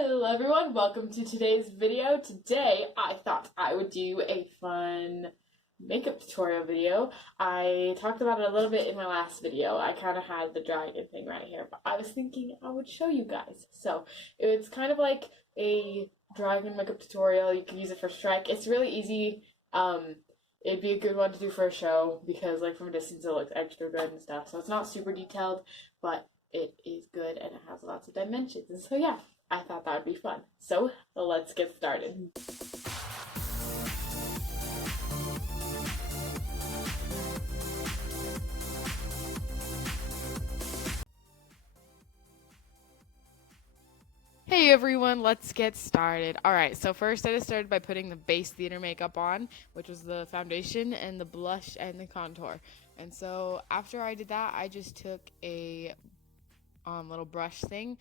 Hello everyone, welcome to today's video. Today I thought I would do a fun makeup tutorial video. I talked about it a little bit in my last video. I kind of had the dragon thing right here, but I was thinking I would show you guys. So it's kind of like a dragon makeup tutorial. You can use it for Shrek. It's really easy. It'd be a good one to do for a show because like from a distance it looks extra good and stuff. So it's not super detailed, but it is good and it has lots of dimensions. And so yeah, I thought that would be fun. So let's get started. Hey everyone, let's get started. Alright, so first I just started by putting the base theater makeup on, which was the foundation and the blush and the contour. And so after I did that, I just took a little brush thing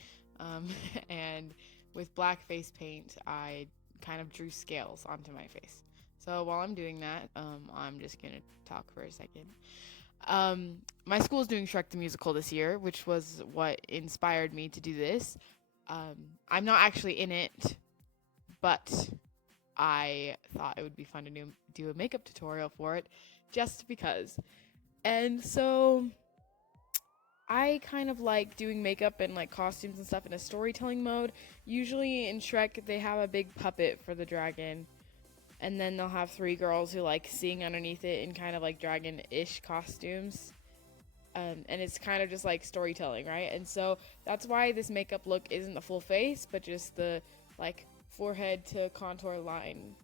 and with black face paint, I kind of drew scales onto my face. So while I'm doing that, I'm just gonna talk for a second. My school is doing Shrek the Musical this year, which was what inspired me to do this. I'm not actually in it, but I thought it would be fun to do a makeup tutorial for it, just because. And so I kind of like doing makeup and like costumes and stuff in a storytelling mode. Usually in Shrek, they have a big puppet for the dragon, and then they'll have three girls who like sing underneath it in kind of like dragon-ish costumes. And it's kind of just like storytelling, right? And so that's why this makeup look isn't the full face, but just the like forehead to contour line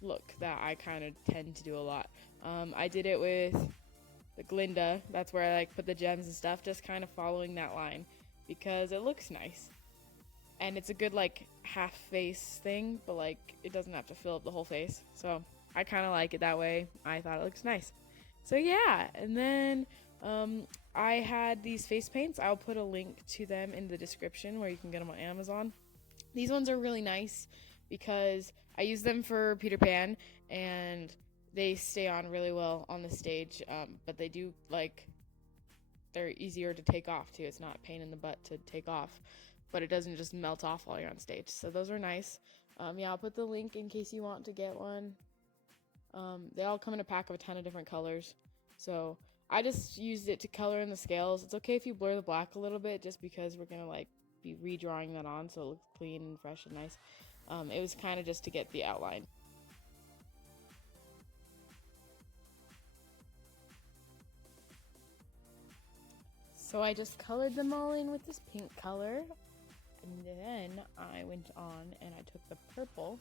look that I kind of tend to do a lot. I did it with the Glinda. That's where I like put the gems and stuff, just kind of following that line because it looks nice. And it's a good like half face thing, but like it doesn't have to fill up the whole face. So I kind of like it that way. I thought it looks nice. So yeah, and then I had these face paints. I'll put a link to them in the description where you can get them on Amazon. These ones are really nice because I use them for Peter Pan and they stay on really well on the stage, but they do like, they're easier to take off too. It's not a pain in the butt to take off, but it doesn't just melt off while you're on stage. So those are nice. Yeah, I'll put the link in case you want to get one. They all come in a pack of a ton of different colors. So I just used it to color in the scales. It's okay if you blur the black a little bit just because we're gonna like be redrawing that on so it looks clean and fresh and nice. It was kind of just to get the outline. So I just colored them all in with this pink color, and then I went on and I took the purple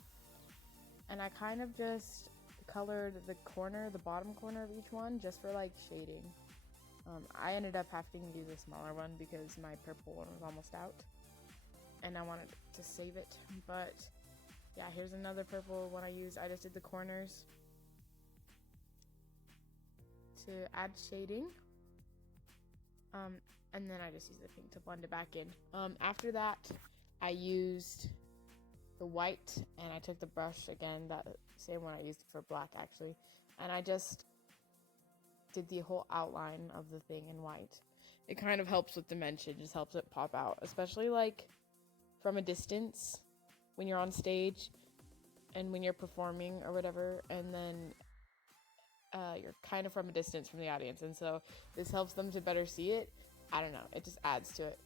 and I kind of just colored the bottom corner of each one just for like shading. I ended up having to do the smaller one because my purple one was almost out and I wanted to save it, but yeah, here's another purple one I used. I just did the corners to add shading. And then I just used the pink to blend it back in. After that, I used the white and I took the brush again, that same one I used for black actually, and I just did the whole outline of the thing in white. It kind of helps with dimension, just helps it pop out, especially like from a distance when you're on stage and when you're performing or whatever, and then you're kind of from a distance from the audience, and so this helps them to better see it. I don't know, it just adds to it.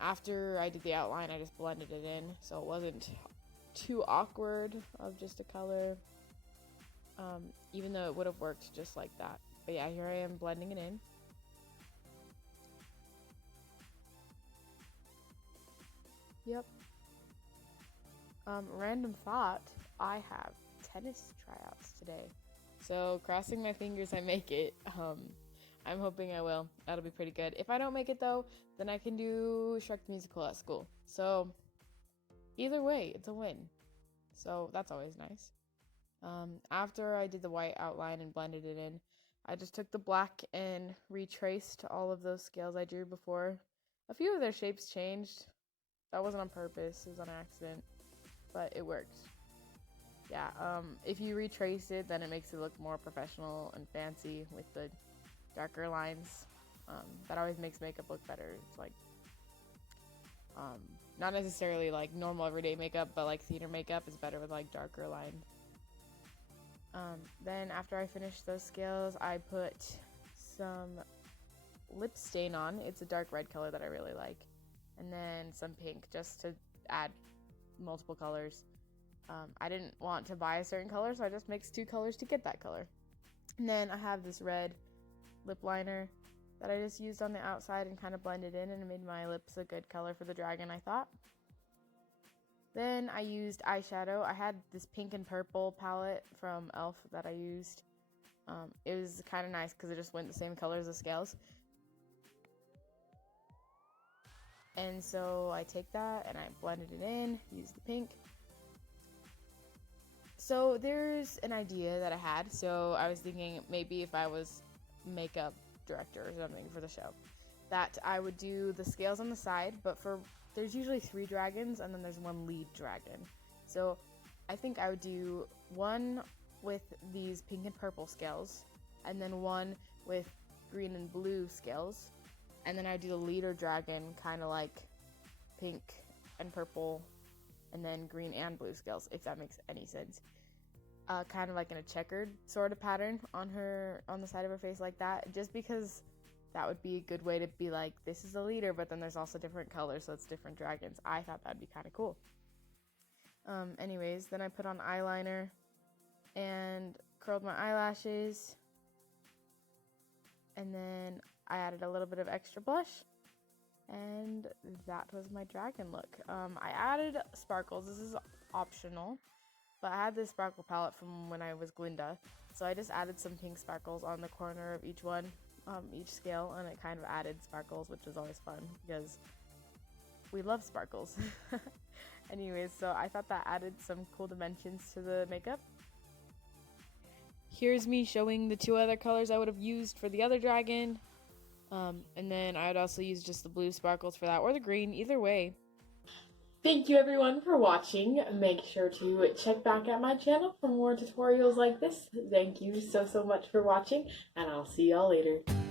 After I did the outline, I just blended it in so it wasn't too awkward of just a color, even though it would have worked just like that. But yeah, here I am blending it in. Yep. Random thought, I have tennis tryouts today. So crossing my fingers I make it. I'm hoping I will. That'll be pretty good. If I don't make it though, then I can do Shrek the Musical at school. So either way, it's a win. So that's always nice. After I did the white outline and blended it in, I just took the black and retraced all of those scales I drew before. A few of their shapes changed. That wasn't on purpose, it was on accident, but it worked. Yeah, if you retrace it, then it makes it look more professional and fancy with the darker lines. That always makes makeup look better. It's like not necessarily like normal everyday makeup, but like theater makeup is better with like darker lined. Then after I finished those scales, I put some lip stain on. It's a dark red color that I really like. And then some pink just to add multiple colors. I didn't want to buy a certain color, so I just mixed 2 colors to get that color. And then I have this red lip liner that I just used on the outside and kind of blended in, and it made my lips a good color for the dragon, I thought. Then I used eyeshadow. I had this pink and purple palette from e.l.f. that I used. It was kind of nice because it just went the same color as the scales. And so I take that and I blended it in, used the pink. So there's an idea that I had. So I was thinking maybe if I was makeup director or something for the show, that I would do the scales on the side, but there's usually 3 dragons and then there's 1 lead dragon. So I think I would do 1 with these pink and purple scales, and then 1 with green and blue scales, and then I would do the leader dragon kind of like pink and purple and then green and blue scales, if that makes any sense. Kind of like in a checkered sort of pattern on the side of her face like that, just because that would be a good way to be like, this is the leader, but then there's also different colors, so it's different dragons. I thought that'd be kind of cool. Anyways, then I put on eyeliner and curled my eyelashes, and then I added a little bit of extra blush, and that was my dragon look. I added sparkles. This is optional, but I had this sparkle palette from when I was Glinda, so I just added some pink sparkles on the corner of each one, each scale, and it kind of added sparkles, which was always fun because we love sparkles. Anyways, so I thought that added some cool dimensions to the makeup. Here's me showing the 2 other colors I would have used for the other dragon. And then I would also use just the blue sparkles for that, or the green, either way. Thank you everyone for watching. Make sure to check back at my channel for more tutorials like this. Thank you so much for watching, and I'll see y'all later.